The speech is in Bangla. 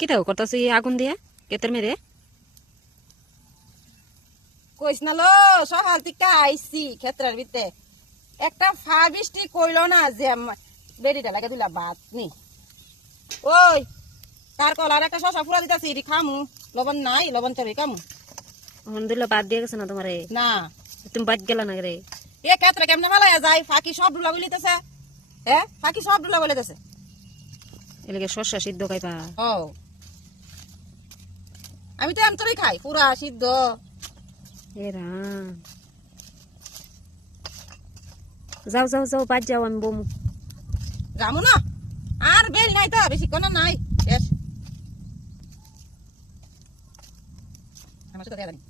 কিটাও করতেছি আগুন দিয়ে কেতের মেরে কইস না লো সকাল থেকে আইসি ক্ষেত্রের ভিতরে একটা ফা বৃষ্টি কইলো না যে বেরিটা লাগে দিলা ভাত নি ওই তার কলার একটা শশা ফুরা দিতেছি এটি খামু লবণ নাই লবণ চড়ি খামু দিল বাদ দিয়ে গেছে না তোমারে না তুমি বাদ গেলা না রে এ ক্ষেত্রে কেমনে ভালো যায় ফাঁকি সব ডুলা বলিতেছে হ্যাঁ ফাঁকি সব ডুলা বলিতেছে এলাকে শস্য সিদ্ধ খাইবা ও আমি তো এমতরই খাই পুরা সিদ্ধ এরা যাও যাও যাও বাদ যাও আমি বমু যামু না আর বেল নাই তো বেশিক্ষণ নাই বেশ আমার সাথে